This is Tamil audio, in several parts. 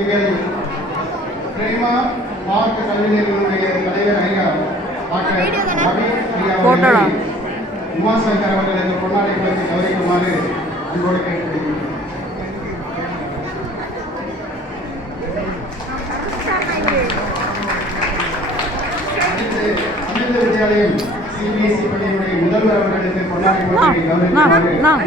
எங்கள் பிரேமா மாவட்ட கல்வி நிறுவனங்களுடைய தலைவர் ஐயா டாக்டர் ரவி ஐயா அவர்களை உமாசங்கர் அவர்கள் இந்த பொன்னாடை பற்றி கௌரவிக்குமாறு அன்போடு கேட்டுக்கொள்கிறேன். அமிர்த வித்யாலயம் சிபிஎஸ்இ பள்ளியினுடைய முதல்வர் அவர்களுக்கு பொன்னாடை பற்றி கௌரவிக்குமாறு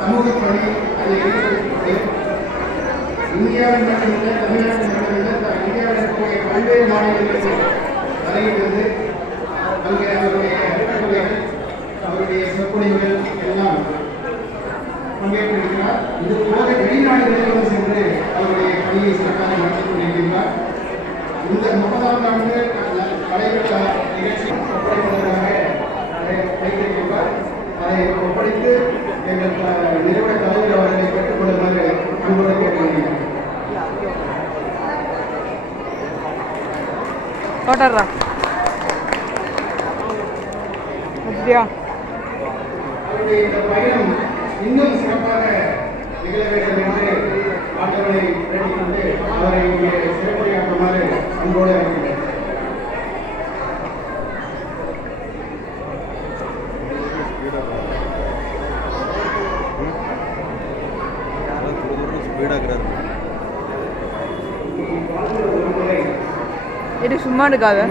சமூகப்பணி இந்தியாவில் மட்டுமில்லை தமிழ்நாட்டில் மட்டுமில்லை இந்தியாவில் இருக்கக்கூடிய பல்வேறு மாநிலங்களுக்கு தலையிட்டு அங்கே அவருடைய சொற்பொழிவுகள் எல்லாம் பங்கேற்றிருக்கிறார். இது போக வெளிநாடுகளிலும் சென்று அவருடைய பணியை சிறப்பாக நடத்திக் கொண்டிருக்கிறார். இந்த 30ஆம் ஆண்டு நடைபெற்ற நிகழ்ச்சி ஒப்படைப்பதற்காக வைத்திருக்கிறார். அதை ஒப்படைத்து எங்கள் நிறுவன தலைவர் அவர்களை பெற்றுக்கொள்ளுமாறு அன்போடு கேட்டுக்கொள்கிறேன். அவருடைய இந்த பயணம் இன்னும் சிறப்பாக நிகழ வேண்டும் என்று ஆட்டங்களை வேண்டிக்கொண்டு அவரை இங்கே சிறப்புரையாற்றுமாறு அன்போடு இருக்கிறேன். இது சும்மா இருக்காது.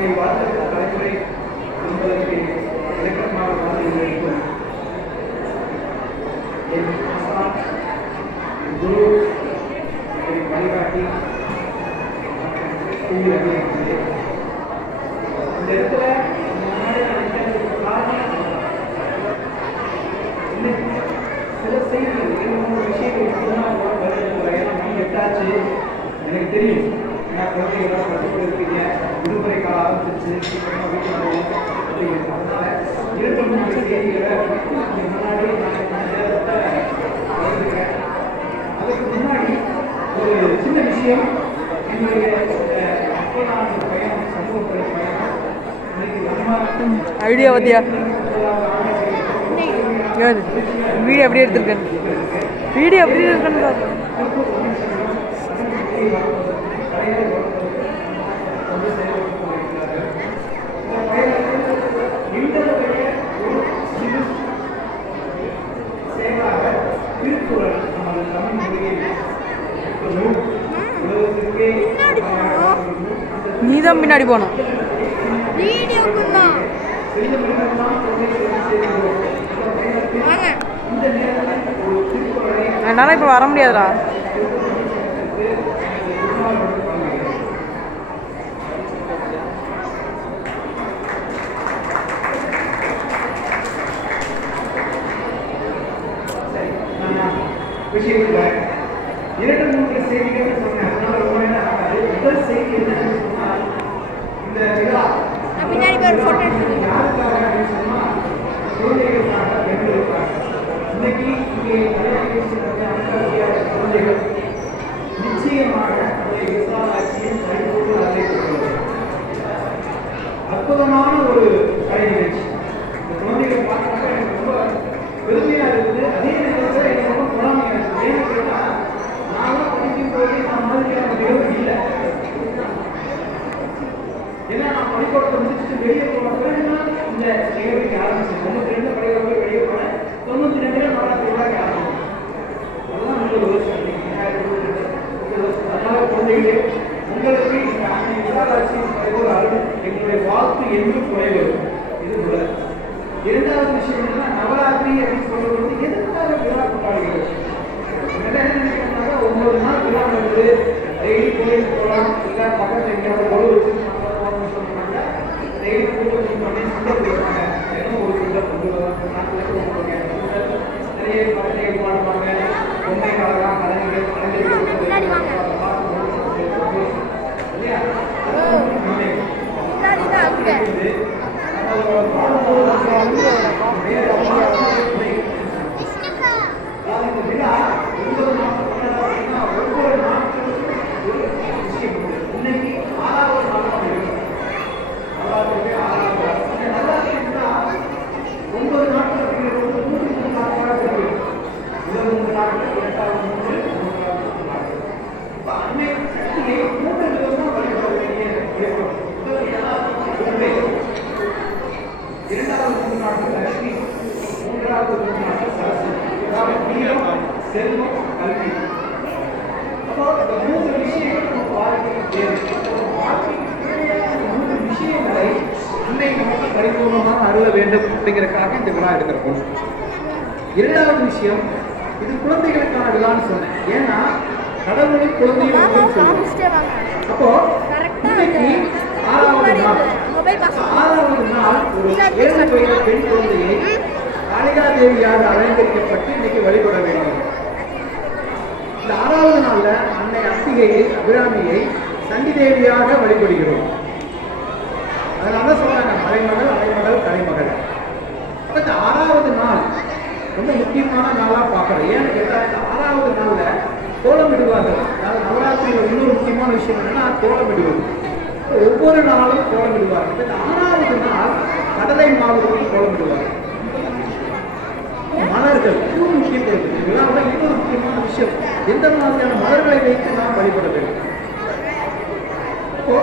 இந்த இடத்துல சில செய்திகள் விஷயங்கள் எனக்கு தெரியும். ஏன்னா குழந்தைகளாக கற்றுக்கொண்டிருப்பீங்க, விடுமுறை காலம் ஆரம்பிச்சு சீக்கிரமாக வீட்டில் போவோம் அப்படிங்கிறது. அதனால 2-3 செய்திகளை முன்னாடி நான் அதுக்கு முன்னாடி ஒரு சின்ன விஷயம். என்னுடைய 30ஆண்டு பயணம் சமூகத்துறை பயணம் ஐடியா பத்தியா வீடியோ எப்படி எடுத்திருக்கேன், வீடியோ எப்படி இருக்குன்னு நீதான் பின்னாடி போகணும். என்னால் இப்போ வர முடியாதுடா. விஷயங்கள் 2-3 செய்திகள் சொன்னேன். அதனால ரொம்ப நேரம் ஆகாது. முதல் செய்தி என்னன்னு சொன்னால், இந்த விழா யாருக்காக அப்படின்னு சொன்னால் குழந்தைகளுக்காக, பெண்களுக்காக. இன்னைக்கு இங்கே குழந்தைகள் நிச்சயமாக விசாலாட்சியின் பரிபூர்ண அறிவிக்கப்பட்டுள்ளது. அற்புதமான ஒரு கலை நிகழ்ச்சி. இந்த குழந்தைகளை பார்க்கறப்ப எனக்கு ரொம்ப பெருமையா இருக்குது. அதே நேரத்தில் எனக்கு ரொம்ப பொறாமையா இருக்குது. ஏன்னு கேட்டால் நானும் படிக்கும் போது இந்த மாதிரியான நிகழ்வு இல்லை. ஏன்னா நான் பள்ளிக்கூடத்தை முடிச்சுட்டு வெளியே போனப்ப இந்த நிகழ்வுக்கு ஆரம்பிச்சேன். 92 படிக்கிறப்ப வெளியே போனேன். 92 நவராத்திரியாக ஆரம்பிச்சேன். அதெல்லாம் 30 வருஷம். அதனால குழந்தைகளே, உங்களுக்கு இந்த விசாலாட்சியின் பரிபூர்ண அருள் எங்களுடைய வாழ்த்து என்றும் குறைவது. இது முதல். இரண்டாவது விஷயம் என்னன்னா, நவராத்திரி அப்படின்னு சொல்றது வந்து எதுக்காக விழா கொண்டாடுகிறது? என்ன நினைக்கிறாங்க, 9 நாள் விழா நடக்குது, டெய்லி கோயிலுக்கு போகலாம், இல்லை பக்கத்தில் எங்கேயாவது கொழு வச்சு சொன்னாங்க, டெய்லி பூஜை பண்ணி சுண்டல் கொடுப்பாங்க. தினம் ஒரு சுண்டல் கொண்டு நிறைய குழந்தைகள் பாடுவாங்க, பொம்மை கலகலாம், கலைஞர்கள் கலைஞர்கள் இல்லையா? வேண்டும் அப்படிங்கிறதுக்காக இந்த விழா எடுக்கிறோம். இரண்டாவது விஷயம், இது குழந்தைகளுக்கான விழான்னு சொன்னேன். ஏன்னா கடவுளும் குழந்தைகளும் சொல்லுவோம். அப்போ இன்னைக்கு ஆறாவது நாள் ஒரு 7 வயது பெண் குழந்தையை காளிகா தேவியாக அலங்கரிக்கப்பட்டு இன்னைக்கு வழிபட வேண்டும். இந்த 6வது நாள்ல அன்னை அம்பிகையை அபிராமியை சண்டி தேவியாக வழிபடுகிறோம். அதனால சொல்றாங்க மலைமகள் அலைமகள் கலைமகள். அப்ப இந்த 6வது நாள் ரொம்ப முக்கியமான நாளா பார்க்கறோம். ஏன்னு கேட்டா இந்த 6வது நாள்ல கோலம் விடுவார்கள். அதாவது நவராத்திரியில் இன்னொரு முக்கியமான விஷயம் என்னன்னா கோலம் விடுவது. ஒவ்வொரு நாளும் கோலம் விடுவார்கள். இந்த 6வது நாள் கடலை மாவு கோலம் விடுவார்கள். மலர்கள் முக்கியப்படுது விழாவில் இன்னொரு முக்கியமான விஷயம், எந்த மாதிரியான மலர்களை வைத்து நாம் வழிபட வேண்டும். இப்போ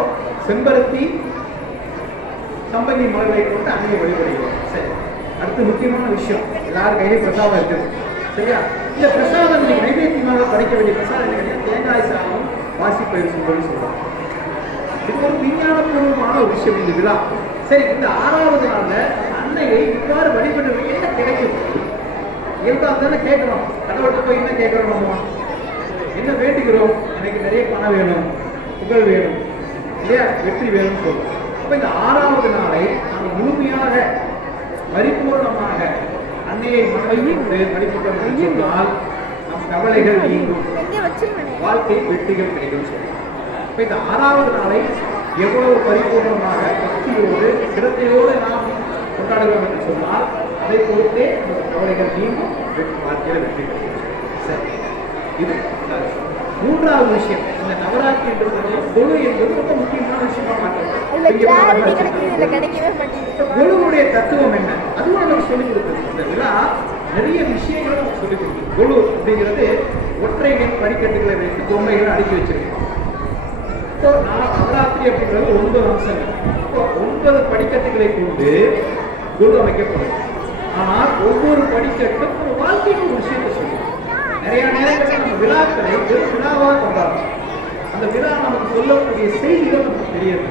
செம்பருத்தி சம்பங்கி மலர்களை கொண்டு அங்கே வழிபடுகிறோம். சரி, அடுத்து முக்கியமான விஷயம், எல்லாரும் கையிலும் பிரசாதம் இருக்குது. சரியா? இந்த பிரசாதம் நீங்க நைவேத்தியமாக படைக்க வேண்டிய பிரசாதம் தேங்காய் சாதம் வாசிப்பயிர் சொல்லி சொல்றாங்க. இது ஒரு விஞ்ஞானபூர்வமான ஒரு விஷயம் இந்த விழா. சரி, இந்த 6வது நாள்ல அன்னையை இவ்வாறு வழிபடுறது என்ன கிடைக்கும்? இயல்பா தானே கேட்கிறோம். கடவுள்கிட்ட போய் என்ன கேட்கிறோம்? நம்ம என்ன வேண்டிக்கிறோம்? எனக்கு நிறைய பணம் வேணும், புகழ் வேணும், இல்லையா, வெற்றி வேணும்னு சொல்லுவோம். அப்ப இந்த 6வது நாளை நாம் முழுமையாக பரிபூர்ணமாக அன்னையை மகிழ்ந்து வழிபட்டோம் சொன்னால் நம் கவலைகள் நீங்கும், வாழ்க்கை வெற்றிகள் கிடைக்கும் சொல்லுவோம். இப்ப இந்த 6வது நாளை எவ்வளவு பரிபூர்ணமாக பக்தியோடு சிரத்தையோடு நாம் கொண்டாடுகிறோம் என்று சொன்னால் அதை பொறுத்தே நமக்கு கவலைகள் நீங்கும், வாழ்க்கையில் வெற்றி கிடைக்கும். சரி, இது 3வது விஷயம். இந்த நவராத்திரி என்பது கொலு என்பது ரொம்ப முக்கியமான விஷயமா பார்க்கிறோம். கொலுவுடைய தத்துவம் என்ன, அதுவும் நமக்கு சொல்லிக் கொடுக்குது. இந்த விழா நிறைய விஷயங்களை நமக்கு சொல்லிக் கொடுக்குது. கொலு அப்படிங்கிறது ஒற்றை எண் படிக்கட்டுகளை வைத்து பொம்மைகளை அடுக்கி வச்சிருக்கோம். இப்போ நவராத்திரி அப்படிங்கிறது 9 அம்சங்கள். இப்போ 9 படிக்கட்டுகளை கொண்டு கொலு அமைக்கப்படும். ஆனால் ஒவ்வொரு படிக்கட்டும் ஒரு வாழ்க்கைக்கு ஒரு விஷயத்தை சொல்லும். நிறைய நேரங்களில் நம்ம விழாக்களை வெறும் விழாவாக கொண்டாடுறோம். அந்த விழா நமக்கு சொல்லக்கூடிய செய்திகள் நமக்கு தெரியாது.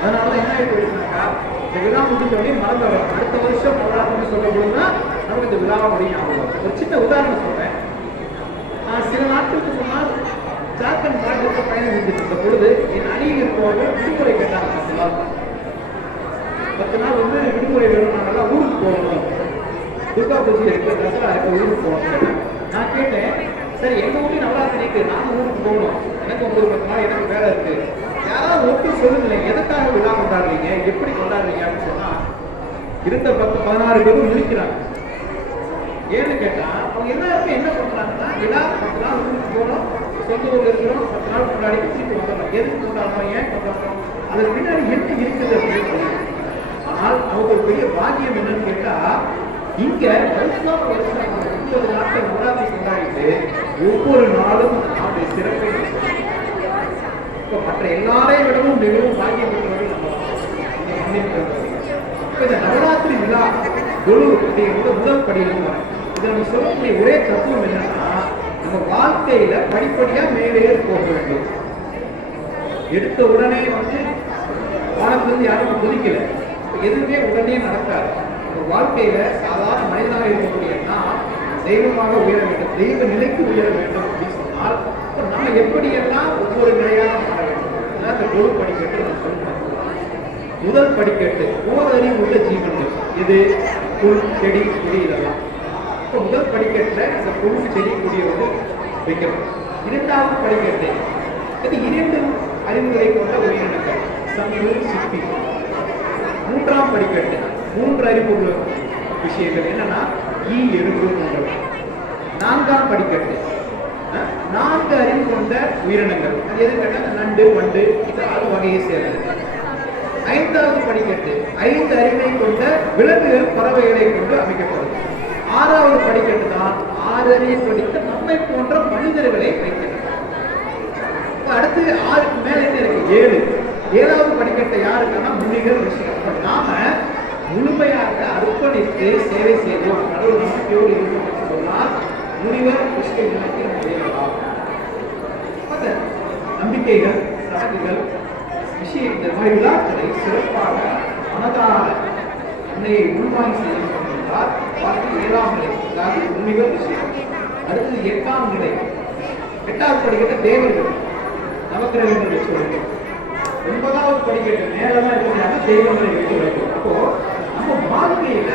அதனால என்ன ஆகிடுச்சுனாக்கா, இந்த விழா முடிஞ்சோடனே மறந்துடும். அடுத்த வருஷம் நவராத்திரி சொல்லப்படுதுன்னா நமக்கு இந்த விழாவை முடியும் ஞாபகம். ஒரு சின்ன உதாரணம் சொல்றேன். நான் சில நாட்களுக்கு முன்னால் ஜார்க்கண்ட் மாநிலத்தை பயணம் செஞ்சுட்டு இருந்த பொழுது என் அணியில் இருப்பவர்கள் விடுமுறை கேட்டாங்க. 10 நாள் விடுமுறை வேணும், நாங்கள்லாம் ஊருக்கு போகணும், துர்கா பூஜை இருக்கு, தசரா இருக்கு, ஊருக்கு போகணும். நான் கேட்டேன், சரி எங்க ஊர்லயும் நவராத்திரிக்கு நானும் ஊருக்கு போகணும், எனக்கு 9-10 நாள் எனக்கு வேலை இருக்கு, யாராவது ஒட்டு சொல்லுங்களேன், எதுக்காக விழா கொண்டாடுறீங்க, எப்படி கொண்டாடுறீங்க அப்படின்னு சொன்னா இருந்த 10-16 பேரும் முடிக்கிறாங்க. ஏன்னு கேட்டா அவங்க எல்லாருமே என்ன பண்றாங்கன்னா, விழா 10 நாள் ஊருக்கு போகணும், சொந்த ஊர்ல இருக்கிறோம், 10 நாள் கொண்டாடி திருப்பி வந்துடலாம். எதுக்கு கொண்டாடுறோம், ஏன் கொண்டாடுறோம், அதுக்கு பின்னாடி என்ன இருக்குது அப்படின்னு சொல்லி. ஆனால் அவங்க ஒரு பெரிய பாக்கியம் என்னன்னு கேட்டா, இங்க வருஷம் 30 நாட்கள் நவராத்திரி கொண்டாடிட்டு ஒவ்வொரு நாளும் அவருடைய சிறப்பை இப்போ மற்ற எல்லாரையும் விடவும் மிகவும் பாக்கியம் பெற்றவர்கள் நம்ம. இப்போ இந்த நவராத்திரி விழா கொலு அப்படிங்கிறது முதல் படியில் வரும். இதை நம்ம சொல்லக்கூடிய ஒரே தத்துவம் என்னன்னா, நம்ம வாழ்க்கையில படிப்படியா மேலே போக வேண்டும். எடுத்த உடனே வானத்திலிருந்து யாரும் குதிக்கல, எதுவுமே உடனே நடக்காது. ஒரு வாழ்க்கையில சாதாரண மனிதனாக இருக்கக்கூடிய நாம் தெய்வமாக உயர வேண்டும், தெய்வ நிலைக்கு உயர வேண்டும் அப்படின்னு சொன்னால் நம்ம எப்படியெல்லாம் ஒவ்வொரு நிலையாக மாற வேண்டும். அதான் இந்த கொலு படிக்கட்டு நம்ம சொல்லுவோம். முதல் படிக்கட்டு ஓரறிவு உள்ள ஜீவன்கள், இது புல் செடி கொடி இதெல்லாம். இப்போ முதல் படிக்கட்டுல இந்த புல் செடி கொடியை வைக்கிறோம். 2வது படிக்கட்டு இது 2 அறிவுகளை கொண்ட உயிரினங்கள், சங்கு சிப்பி. 3ஆம் படிக்கட்டு 3 அறிவு விஷயங்கள் என்னன்னா ஈ, எறும்பு போன்றவை. 4ஆம் படிக்கட்டு 4 அறிவு கொண்ட உயிரினங்கள், அது எது கேட்டா நண்டு, வண்டு, இது 6 வகையை சேர்ந்தது. 5வது படிக்கட்டு 5 அறிவை கொண்ட விலங்குகள், பறவைகளை கொண்டு அமைக்கப்படுது. 6வது படிக்கட்டு தான் 6 அறிவை படித்த நம்மை போன்ற மனிதர்களை வைக்கிறது. அடுத்து 6க்கு மேல என்ன இருக்கு, 7. 7வது படிக்கட்டை யாருக்குன்னா முனிகள், ரிஷிகள். நாம முழுமையாக அர்ப்பணித்து சேவை செய்வோம், கடவுள் நம்பிக்கையோடு இருக்கும் என்று சொன்னால் முனிவர் ரிஷிகள் நிலைக்கு நம்ம உயரலாம். நம்பிக்கைகள், சடங்குகள், விஷயம், இந்த மாதிரி விழாக்களை சிறப்பாக மனதார உன்னை உள்வாங்கி செய்யணும் என்றால் வாழ்க்கை 7ஆம் நிலை, அதாவது உண்மைகள் விஷயம். அடுத்தது 8ஆம் நிலை, 8வது படிக்கட்ட தேவர்கள் நவக்கிரகங்கள் வச்சு வைக்கும். 9வது படிக்கட்டு மேலதான் இருக்கிறாங்க தெய்வங்களை வச்சு வைக்கும். அப்போ நம்ம வாழ்க்கையில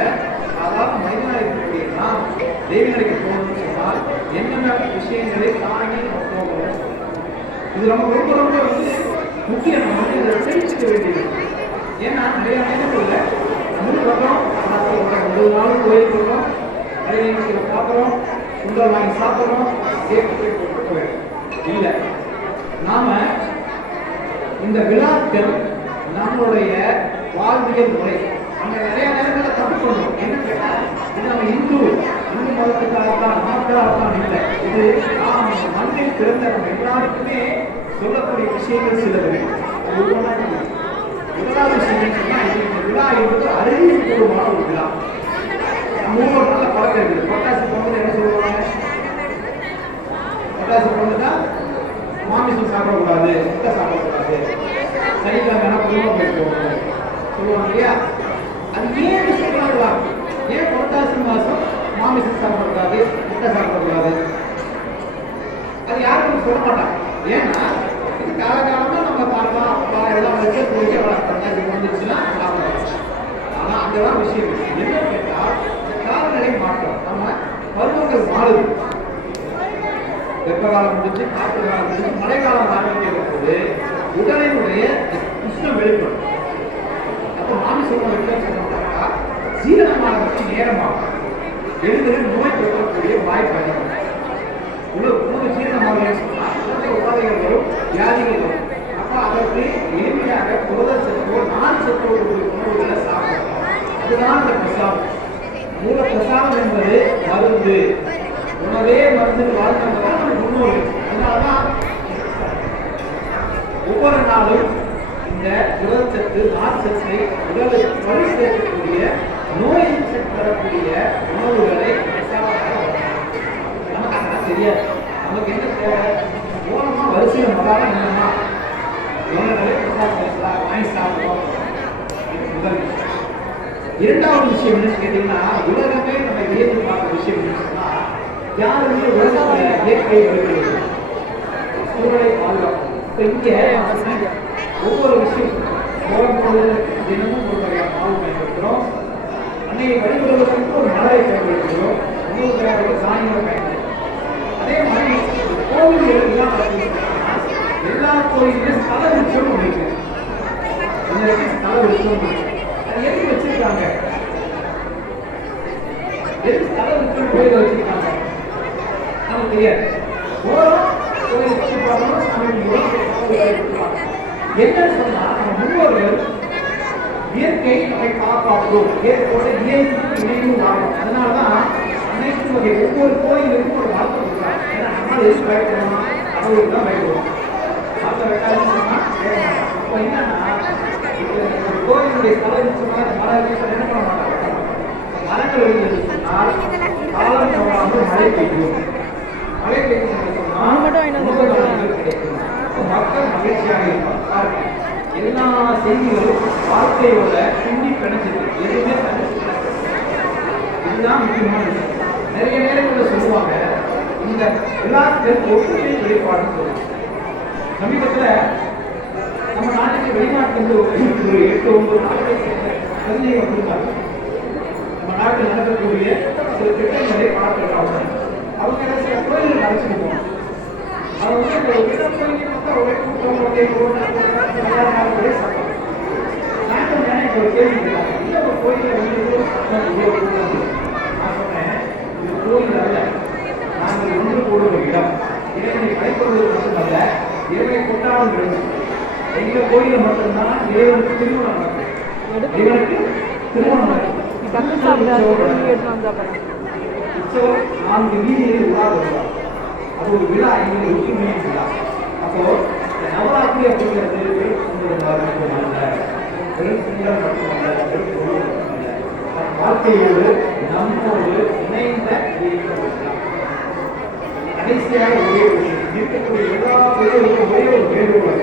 சாதாரண மனிதனாக இருக்கக்கூடிய நாம் தெய்வங்களுக்கு போகணும்னு சொன்னால் என்னென்ன விஷயங்களை தாண்டி நம்ம போகணும். இது நம்ம ரொம்ப ரொம்ப முக்கியம். நம்ம வந்து இதை தெரிஞ்சுக்க வேண்டியது. ஏன்னா நிறைய நேரங்களில் நம்ம வர்றோம், 9 நாள் கோயிலுக்கு வரோம், நிறைய நிகழ்ச்சிகளை பார்க்குறோம், சுண்டல் வாங்கி சாப்பிட்றோம், சேர்த்து போய் இல்லை. நாம இந்த விழாக்கள் நம்மளுடைய வாழ்வியல் முறை அங்க நிறைய நேரங்களில் தப்பு பண்ணுறோம். என்ன கேட்டால் இது நம்ம இந்து மதத்துக்காகத்தான் நமக்காகத்தான் இல்லை. இது நாம் மண்ணில் பிறந்த நம்ம எல்லாருக்குமே சொல்லக்கூடிய விஷயங்கள் சிலது. முதலாவது விஷயம் சொன்னா இந்த விழா என்பது அறிவியல்பூர்வமான ஒரு விழா. நம்ம ஊர் நல்ல பழக்கம் இருக்குது. பொட்டாசி பொங்கல் என்ன சொல்லுவாங்க? பொட்டாசி பொங்கல்னா மாமிசம் சாப்பிடக்கூடாது, முட்டை சாப்பிடக்கூடாது, சனிக்கிழமை குடும்பம் போயிட்டு சொல்லுவாங்க இல்லையா? அது ஏன் சொல்றாங்களா? ஏன் புரட்டாசி மாசம் மாமிசம் சாப்பிடக்கூடாது, முட்டை சாப்பிடக்கூடாது? அது யாருக்கும் சொல்ல மாட்டாங்க. ஏன்னா இது காலகாலமா நம்ம தாத்தா அப்பா எல்லாம் வச்சு போய் புரட்டாசி வந்துச்சுன்னா சாப்பிடலாம். ஆனா அங்கதான் விஷயம் என்ன கேட்டா காலநிலை மாற்றம். நம்ம பருவங்கள் மாறுது. வெப்பகாலம் முடிஞ்சு காற்று காலம் முடிஞ்சு மழைக்காலம் ஆரம்பிக்கிற போது உடலினுடைய உஷ்ணம் வெளிப்படும். அப்போ மாமிசம் சொன்னாக்கா ஜீரணமானதுக்கு நேரமாகும். எளிதில் நோய் தொற்றக்கூடிய வாய்ப்பு அதிகம். உணவு ஜீரணமாக சொன்னால் உபாதைகள் வரும், வியாதிகள் வரும். அப்போ அதற்கு எளிமையாக புரதச்சத்தோ நாள் சத்தோ உணவுகளை சாப்பிடலாம். அதுதான் இந்த பிரசாதம். மூல பிரசாதம் என்பது மருந்து. உணவே மருந்து வாழ்ந்தவங்க முன்னோர்கள். அதனாலதான் ஒவ்வொரு நாளும் இந்த புரதச்சத்து நார்ச்சத்தை உடலுக்கு வழி சேர்க்கக்கூடிய நோய் தரக்கூடிய உணவுகளை நமக்கு அதெல்லாம் தெரியாது. நமக்கு என்ன தேவை? ஓனமா வரிசையில் மகால நிலமா உணவுகளை பிரசாதம் வாங்கி சாப்பிடுவோம். முதல் விஷயம். இரண்டாவது விஷயம் என்னன்னு கேட்டீங்கன்னா, உலகமே நம்ம வியந்து பார்த்த விஷயம் என்ன சொன்னா, யாருமே உலகத்துல இயற்கை வழிபடுவது சூழலை பாதுகாப்பு. இப்ப இங்க ஒவ்வொரு விஷயம் தினமும் ஒரு வகையான மாவு பயன்படுத்துகிறோம். அன்னையை வழிபடுவதற்கு ஒரு மலரை பயன்படுத்துகிறோம். உணவு தயாரிக்க சாயங்களை பயன்படுத்துகிறோம். அதே மாதிரி கோவில்கள் எல்லாம் எல்லா கோயிலுமே ஸ்தல விருட்சம் இருக்கு. ஸ்தல விருட்சம் அது எதுக்கு வச்சிருக்காங்க? எது ஸ்தல விருட்சம் கோயில வச்சிருக்காங்க நமக்கு தெரியாது. போறோம் கோயில் சுற்றி பார்க்கணும், சாமி என்ன சொன்னா நம்ம முன்னோர்கள் இயற்கை நம்மை காப்பாற்றும், இயற்கையோட இயற்கை இணையும் வாழும். அதனாலதான் அனைத்து வகை ஒவ்வொரு கோயிலுக்கும் ஒரு வார்த்தை கொடுக்குறாங்க. ஏன்னா நம்மளால எது பயப்படணும், கடவுளுக்கு தான் பயப்படுவோம். மற்ற வெட்டாலும் சொன்னா இப்போ என்னன்னா கோயிலுடைய ஸ்தலம் சொன்னா மரம் என்ன பண்ண மாட்டாங்க. மரங்கள் இருந்தது சொன்னால் காலம் தவறாமல் மழை பெய்யும். மழை பெய்யும் சொன்னால் கிடைக்கும். மக்கள் மகிழ்ச்சியாக இருப்பாங்க. எல்லா செய்திகளும் வாழ்க்கையோட பின்னி பிணைச்சது. எதுவுமே இதுதான் முக்கியமான விஷயம். நிறைய நேரங்களில் சொல்லுவாங்க இந்த விழாக்கள் ஒற்றுமை வெளிப்பாடுன்னு சொல்லுவாங்க. சமீபத்தில் நம்ம நாட்டுக்கு வெளிநாட்டிலிருந்து ஒரு 8-9 நாட்கள் குழந்தைங்க கொடுத்தாங்க. நம்ம நாட்டில் நடக்கக்கூடிய சில திட்டங்களை பார்க்கலாம். அவங்க சில கோயில்கள் அழைச்சிட்டு போவாங்க. அவங்க கோயிலை பார்த்தா ஒரே கூட்டம் சாயந்தரம் ஒரு கேள்வி கேட்டாங்க. இல்லை ஒரு கோயிலை நான் சொன்னேன், இது கோயில் அல்ல, நாங்கள் ஒன்று கூடும் இடம். இறைவனை கைப்பற்றுவது மட்டுமல்ல, இறைவனை கொண்டாடும் இடம். எங்க கோயில மட்டும்தான் இறைவனுக்கு திருமணம் நடக்கும். இறைவனுக்கு திருமணம் நடக்கும். உற்சவம் 4 வீதிகளில் உலா வருவார். அது ஒரு விழா, எங்களுக்கு ஒற்றுமையின் விழா. அப்போ நவராத்திரி அப்படிங்கிறது வெறும் சுந்தரம் மட்டுமல்ல, வெறும் சுந்தரம் மட்டுமல்ல, வெறும் பொருள் மட்டுமல்ல, வாழ்க்கையோடு நம்மோடு இணைந்த கடைசியாக ஒரே இருக்கக்கூடிய எல்லா பேருக்கும் ஒரே ஒரு வேண்டுகோள்.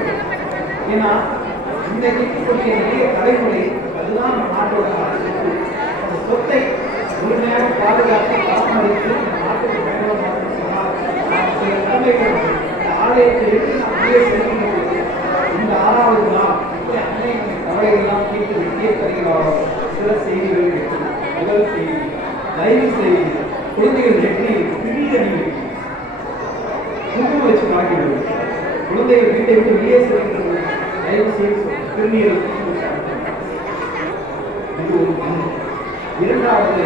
ஏன்னா இந்த இருக்கக்கூடிய நிறைய தலைமுறை அதுதான் நம்ம நாட்டோட ஆலயத்தை எடுத்து நான் அப்படியே செல்லும் போது இந்த 6வது நாள் எப்படி அன்னை கவலையெல்லாம் தீர்த்து வெட்டிய தருகிறாரோ சில செய்திகள் இருக்கு. முதல் செய்தி, தயவு செய்து குழந்தைகள் நெற்றியில் திடீரென குங்குமம் வச்சு காட்டிடுவது. குழந்தைகள் வீட்டை விட்டு வெளியே செல்கின்றது தயவு செய்து திருநீர். இது ஒரு பங்கு. இரண்டாவது,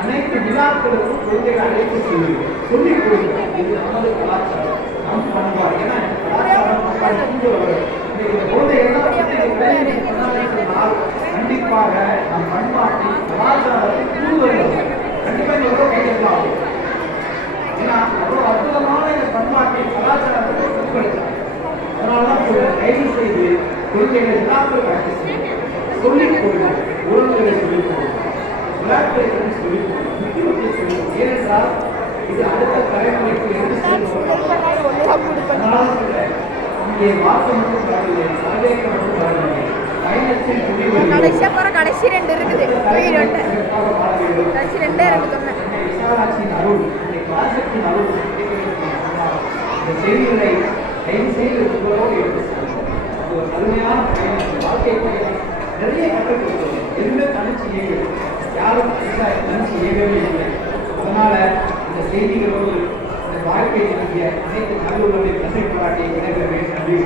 அனைத்து விழாக்களுக்கும் குழந்தைகளை அழைத்து செல்வது, சொல்லிக் கொடுக்கிறது. இது நமது கலாச்சாரம், நம் பண்பாடு. ஏன்னா கலாச்சாரம் பண்பாடு இந்த குழந்தைகள்லாம் கண்டிப்பாக நம் பண்பாட்டை கலாச்சாரத்தை கூறுதல் கண்டிப்பாக எவ்வளோ கையெல்லாம். ஏன்னா அவ்வளோ அற்புதமான இந்த பண்பாட்டை கலாச்சாரத்தை வெளிப்படுத்தாங்க. அதனாலதான் கைது செய்து குழந்தைகளை விழாக்கள் அழைத்து செய்வது, சொல்லிக் கொடுங்கள், உறவுகளை சொல்லிக் கொடுங்கள், விழாக்களை பற்றி சொல்லிக் கொடுங்கள், முக்கியத்தை சொல்லிக் கொடுங்கள். ஏனென்றால் இது அடுத்த தலைமுறைக்கு எடுத்து இங்கே வாக்கு மட்டும் வரவில்லை, வரவேற்க மட்டும் வரவில்லை, பயணத்தில் கடைசி 2 இருக்குது. கடைசி 2 இருக்குது. விசாலாட்சியின் அருள், வாசத்தின் அருள் இந்த செய்திகளை கைது செய்து உங்களோடு எடுத்து அது ஒரு அருமையான பயணம், வாழ்க்கை பயணம். நிறைய கற்றுக் கொடுத்தது. எதுவுமே தனிச்சு இயங்கவில்லை, யாரும் தனிச்சு இயங்கவே இல்லை. அதனால இந்த செய்திகளோடு இந்த வாழ்க்கை நடத்திய அனைத்து நல்லுறவை தந்தை பாராட்டியை இணைகிறவே நன்றி.